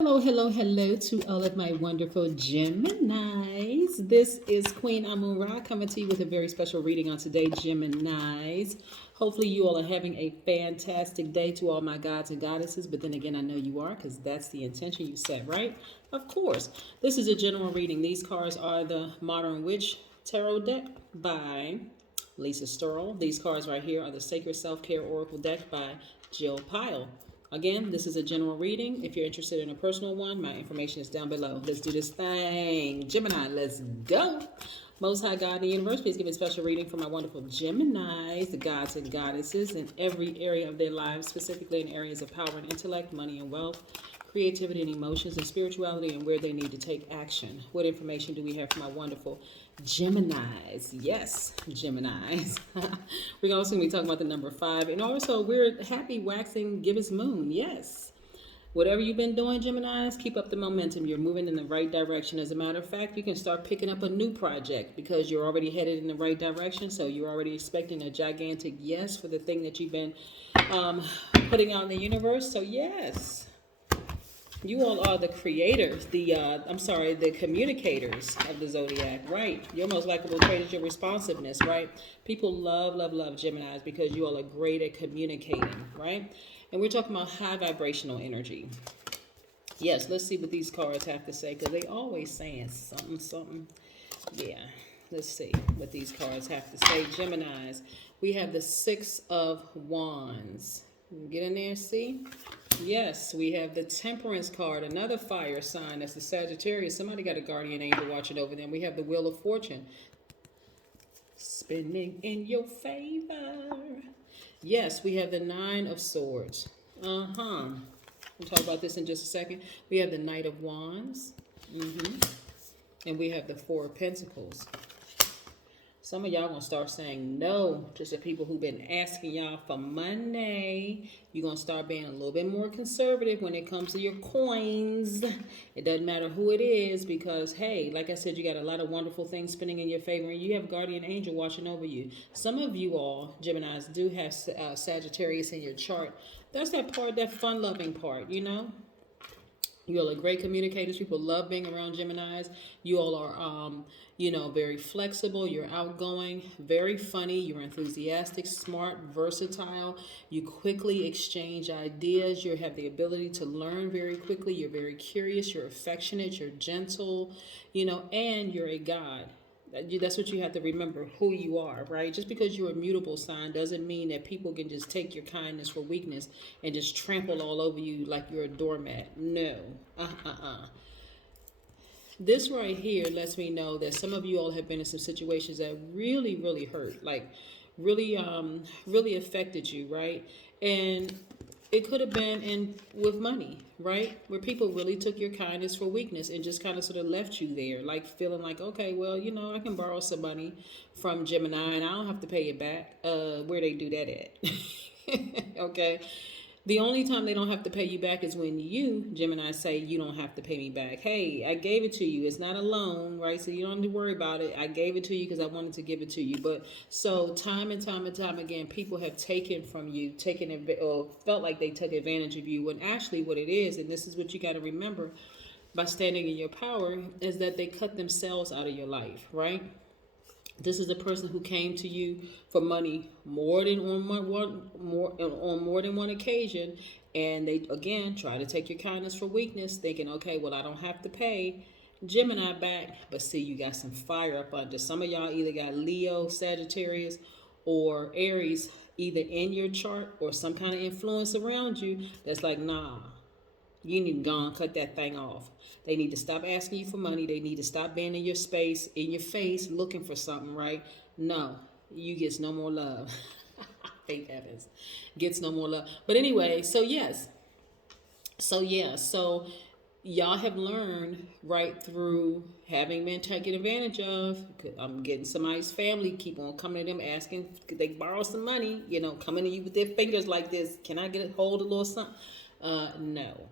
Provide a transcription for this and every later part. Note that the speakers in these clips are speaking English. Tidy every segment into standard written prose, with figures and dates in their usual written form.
Hello, hello, hello to all of my wonderful Geminis. This is Queen Amun Ra coming to you with a very special reading on today, Geminis. Hopefully, you all are having a fantastic day to all my gods and goddesses. But then again, I know you are because that's the intention you set, right? Of course. This is a general reading. These cards are the Modern Witch Tarot deck by Lisa Sturl. These cards right here are the Sacred Self-Care Oracle deck by Jill Pyle. Again, this is a general reading. If you're interested in a personal one, my information is down below. Let's do this thing. Gemini, let's go. Most High God in the universe, please give a special reading for my wonderful Geminis, the gods and goddesses in every area of their lives, specifically in areas of power and intellect, money and wealth, creativity and emotions, and spirituality, and where they need to take action. What information do we have for my wonderful Geminis? Yes, Geminis. We're also going to be talking about the number 5. And also, we're happy waxing gibbous moon. Yes. Whatever you've been doing, Geminis, keep up the momentum. You're moving in the right direction. As a matter of fact, you can start picking up a new project because you're already headed in the right direction. So you're already expecting a gigantic yes for the thing that you've been putting out in the universe. So yes. You all are the creators, the communicators of the Zodiac, right? Your most likable trait is your responsiveness, right? People love, love, love Geminis because you all are great at communicating, right? And we're talking about high vibrational energy. Yes, let's see what these cards have to say because they always saying something, something. Yeah, let's see what these cards have to say. Geminis, we have the 6 of Wands. Get in there, see? Yes, we have the Temperance card, another fire sign. That's the Sagittarius. Somebody got a guardian angel watching over them. We have the Wheel of Fortune spinning in your favor. Yes, we have the 9 of Swords. We'll talk about this in just a second. We have the Knight of Wands. And we have the 4 of Pentacles. Some of y'all gonna start saying no to the people who've been asking y'all for money. You're gonna start being a little bit more conservative when it comes to your coins. It doesn't matter who it is because, hey, like I said, you got a lot of wonderful things spinning in your favor and you have guardian angel watching over you. Some of you all, Geminis, do have Sagittarius in your chart. That's that part, that fun-loving part, you know? You all are great communicators. People love being around Geminis. You all are, very flexible. You're outgoing, very funny. You're enthusiastic, smart, versatile. You quickly exchange ideas. You have the ability to learn very quickly. You're very curious. You're affectionate. You're gentle, and you're a god. That's what you have to remember, who you are, right? Just because you're a mutable sign doesn't mean that people can just take your kindness for weakness and just trample all over you like you're a doormat. No. This right here lets me know that some of you all have been in some situations that really, really hurt, like really affected you, right? And it could have been with money, right? Where people really took your kindness for weakness and just kind of sort of left you there, like feeling like, okay, well, I can borrow some money from Gemini and I don't have to pay it back. Where they do that at? Okay. The only time they don't have to pay you back is when you, Gemini, say you don't have to pay me back. Hey, I gave it to you. It's not a loan, right? So you don't have to worry about it. I gave it to you because I wanted to give it to you. But so time and time again, people have taken from you, or felt like they took advantage of you. When actually what it is, and this is what you got to remember by standing in your power, is that they cut themselves out of your life, right? This is the person who came to you for money more than on more than one occasion, and they again try to take your kindness for weakness, thinking, okay, well, I don't have to pay Gemini back. But see, you got some fire up under. Some of y'all either got Leo, Sagittarius, or Aries either in your chart or some kind of influence around you that's like, nah, you need to go and cut that thing off. They need to stop asking you for money. They need to stop being in your space, in your face, looking for something, right? No, you gets no more love. Thank heavens. Gets no more love. But anyway, so yes. So y'all have learned right through having been taken advantage of. I'm getting somebody's family, keep on coming to them asking, could they borrow some money? Coming to you with their fingers like this. Can I get a hold of a little something? No.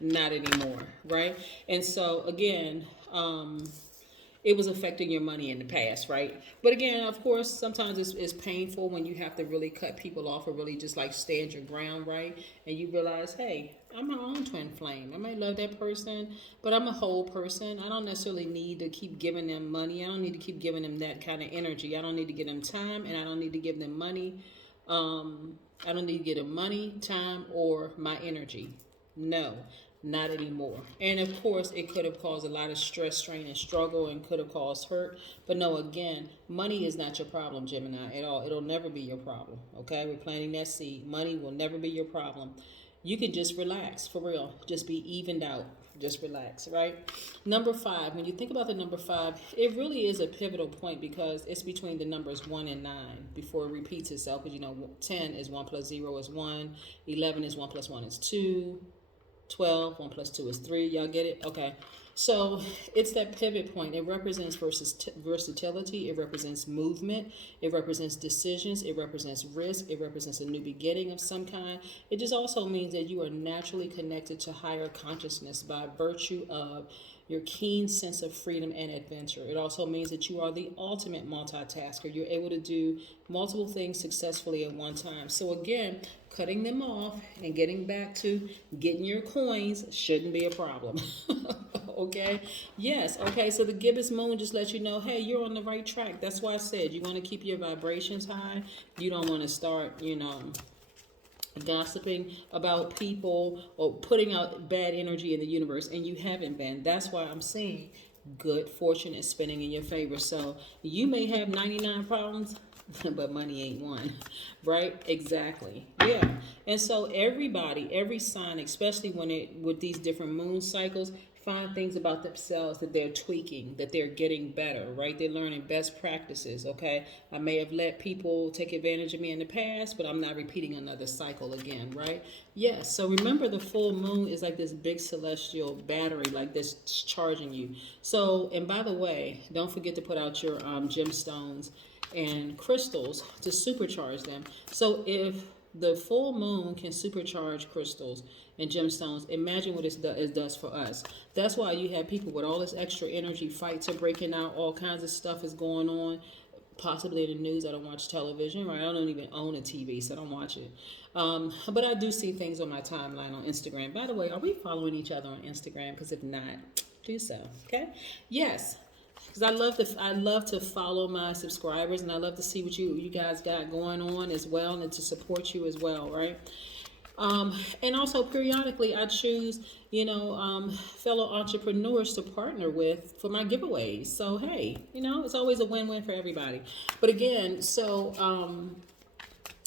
Not anymore, right? And so again, it was affecting your money in the past, right? But again, of course, sometimes it's painful when you have to really cut people off or really just like stand your ground, right? And you realize, hey, I'm my own twin flame. I might love that person, but I'm a whole person. I don't necessarily need to keep giving them money. I don't need to keep giving them that kind of energy. I don't need to give them time, and I don't need to give them money. I don't need to give them money, time, or my energy. No, not anymore. And of course, it could have caused a lot of stress, strain, and struggle, and could have caused hurt. But no, again, money is not your problem, Gemini, at all. It'll never be your problem. Okay, we're planting that seed. Money will never be your problem. You can just relax, for real. Just be evened out. Just relax, right? Number 5, when you think about the number 5, it really is a pivotal point because it's between the numbers 1 and 9 before it repeats itself. Because 10 is 1 plus 0 is 1, 11 is 1 plus 1 is 2, 12, 1 plus 2 is 3. Y'all get it? Okay. So it's that pivot point. It represents versatility. It represents movement. It represents decisions. It represents risk. It represents a new beginning of some kind. It just also means that you are naturally connected to higher consciousness by virtue of your keen sense of freedom and adventure. It also means that you are the ultimate multitasker. You're able to do multiple things successfully at one time. So again, cutting them off and getting back to getting your coins shouldn't be a problem. Okay? Yes. Okay, so the gibbous moon just lets you know, hey, you're on the right track. That's why I said you want to keep your vibrations high. You don't want to start, gossiping about people or putting out bad energy in the universe, and you haven't been. That's why I'm saying good fortune is spinning in your favor. So you may have 99 problems, but money ain't one, right? Exactly. Yeah. And so everybody, every sign, especially with these different moon cycles, find things about themselves that they're tweaking, that they're getting better, right? They're learning best practices, okay? I may have let people take advantage of me in the past, but I'm not repeating another cycle again, right? Yes, so remember the full moon is like this big celestial battery, like this charging you. So, and by the way, don't forget to put out your gemstones and crystals to supercharge them. So if the full moon can supercharge crystals and gemstones, imagine what it does for us. That's why you have people with all this extra energy, fights are breaking out, all kinds of stuff is going on, possibly in the news. I don't watch television, right? I don't even own a TV, so I don't watch it. But I do see things on my timeline on Instagram. By the way, are we following each other on Instagram? Because if not, do so, okay? Yes. Because I love to follow my subscribers, and I love to see what you guys got going on as well, and to support you as well, right? And also periodically I choose, fellow entrepreneurs to partner with for my giveaways. So, hey, it's always a win-win for everybody. But again,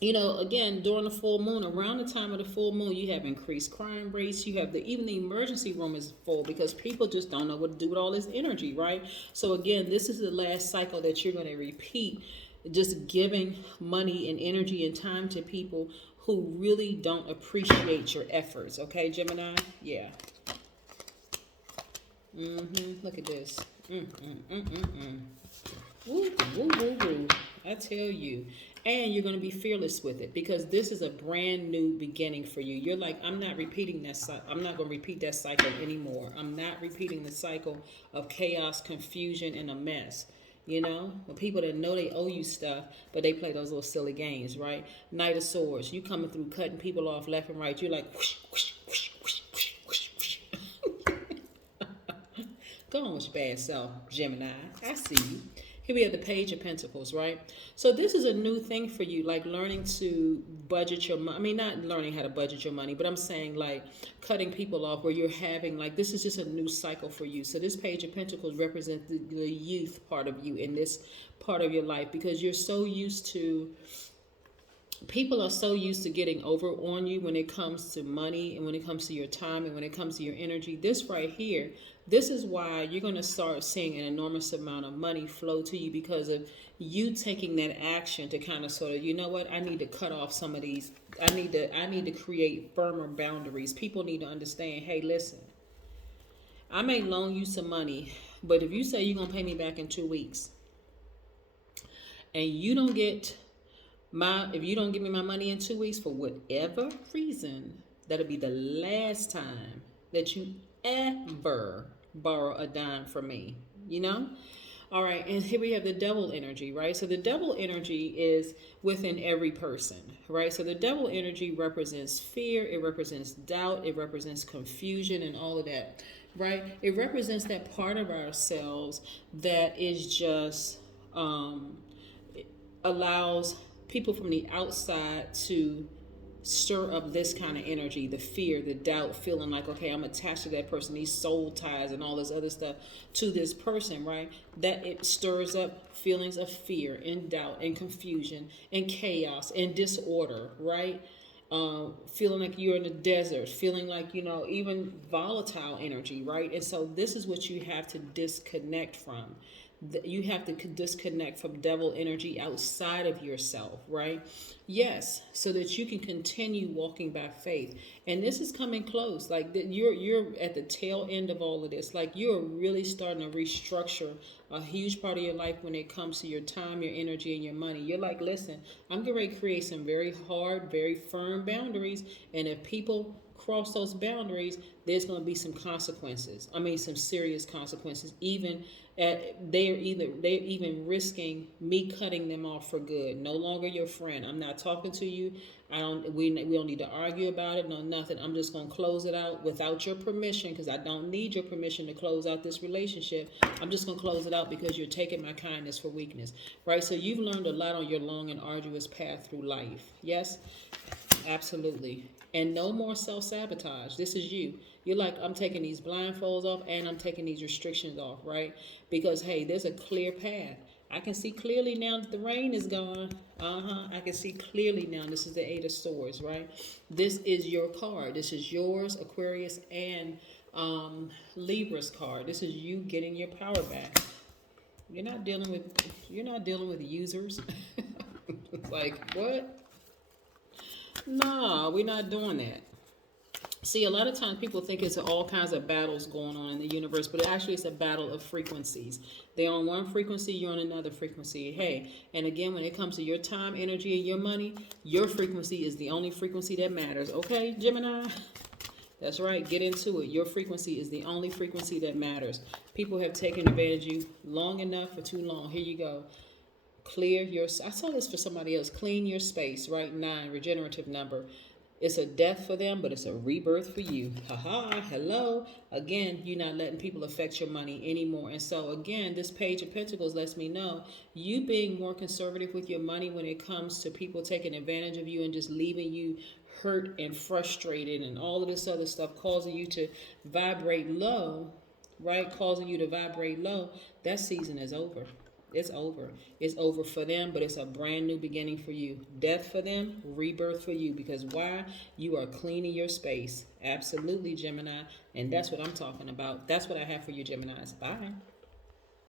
again, during the full moon, around the time of the full moon, you have increased crime rates. You have even the emergency room is full because people just don't know what to do with all this energy, right? So again, this is the last cycle that you're going to repeat, just giving money and energy and time to people who really don't appreciate your efforts. Okay, Gemini? Yeah. Look at this. Woo, woo, woo, woo. I tell you. And you're going to be fearless with it because this is a brand new beginning for you. You're like, I'm not repeating that cycle. I'm not going to repeat that cycle anymore. I'm not repeating the cycle of chaos, confusion, and a mess. When people that know they owe you stuff, but they play those little silly games, right? Knight of Swords, you coming through cutting people off left and right. You're like, whoosh, whoosh, whoosh, whoosh, whoosh, whoosh, whoosh. Go on with your bad self, Gemini. I see you. Here we have the Page of Pentacles, right? So this is a new thing for you, like learning to budget your money. I mean, not learning how to budget your money, but I'm saying like cutting people off where you're having, like, this is just a new cycle for you. So this Page of Pentacles represents the youth part of you in this part of your life because you're so used to, people are so used to getting over on you when it comes to money and when it comes to your time and when it comes to your energy. This right here, this is why you're going to start seeing an enormous amount of money flow to you because of you taking that action to kind of sort of, you know what, I need to cut off some of these. I need to create firmer boundaries. People need to understand, hey, listen, I may loan you some money, but if you say you're going to pay me back in 2 weeks and you don't get if you don't give me my money in 2 weeks for whatever reason, that'll be the last time that you ever borrow a dime from me, All right, and here we have the devil energy, right? So the devil energy is within every person, right? So the devil energy represents fear, it represents doubt, it represents confusion, and all of that, right? It represents that part of ourselves that is just allows people from the outside to stir up this kind of energy, the fear, the doubt, feeling like, okay, I'm attached to that person, these soul ties and all this other stuff to this person, right? That it stirs up feelings of fear and doubt and confusion and chaos and disorder, right? Feeling like you're in the desert, feeling like, even volatile energy, right? And so this is what you have to disconnect from. You have to disconnect from devil energy outside of yourself, right? Yes, so that you can continue walking by faith. And this is coming close. Like you're at the tail end of all of this. Like you're really starting to restructure a huge part of your life when it comes to your time, your energy, and your money. You're like, listen, I'm getting ready to create some very hard, very firm boundaries. And if people cross those boundaries, there's going to be some consequences. I mean, some serious consequences. They're even risking me cutting them off for good. No longer your friend. I'm not talking to you. We don't need to argue about it. No, nothing. I'm just going to close it out without your permission, because I don't need your permission to close out this relationship. I'm just going to close it out because you're taking my kindness for weakness, right? So you've learned a lot on your long and arduous path through life. Yes, absolutely. And no more self-sabotage. This is you. You're like, I'm taking these blindfolds off and I'm taking these restrictions off, right? Because, hey, there's a clear path. I can see clearly now that the rain is gone. I can see clearly now. This is the Eight of Swords, right? This is your card. This is yours, Aquarius, and Libra's card. This is you getting your power back. You're not dealing with users. Like, what? No, we're not doing that. See, a lot of times people think it's all kinds of battles going on in the universe, but actually it's a battle of frequencies. They're on one frequency, you're on another frequency. Hey, and again, when it comes to your time, energy, and your money, your frequency is the only frequency that matters. Okay, Gemini? That's right. Get into it. Your frequency is the only frequency that matters. People have taken advantage of you long enough for too long. Here you go. Clear your... I saw this for somebody else. Clean your space, right? 9, regenerative number. It's a death for them, but it's a rebirth for you. Haha, hello. Again, you're not letting people affect your money anymore. And so, again, this Page of Pentacles lets me know you being more conservative with your money when it comes to people taking advantage of you and just leaving you hurt and frustrated and all of this other stuff, causing you to vibrate low, right? Causing you to vibrate low. That season is over. It's over. It's over for them, but it's a brand new beginning for you. Death for them, rebirth for you. Because why? You are cleaning your space. Absolutely, Gemini. And that's what I'm talking about. That's what I have for you, Geminis. Bye.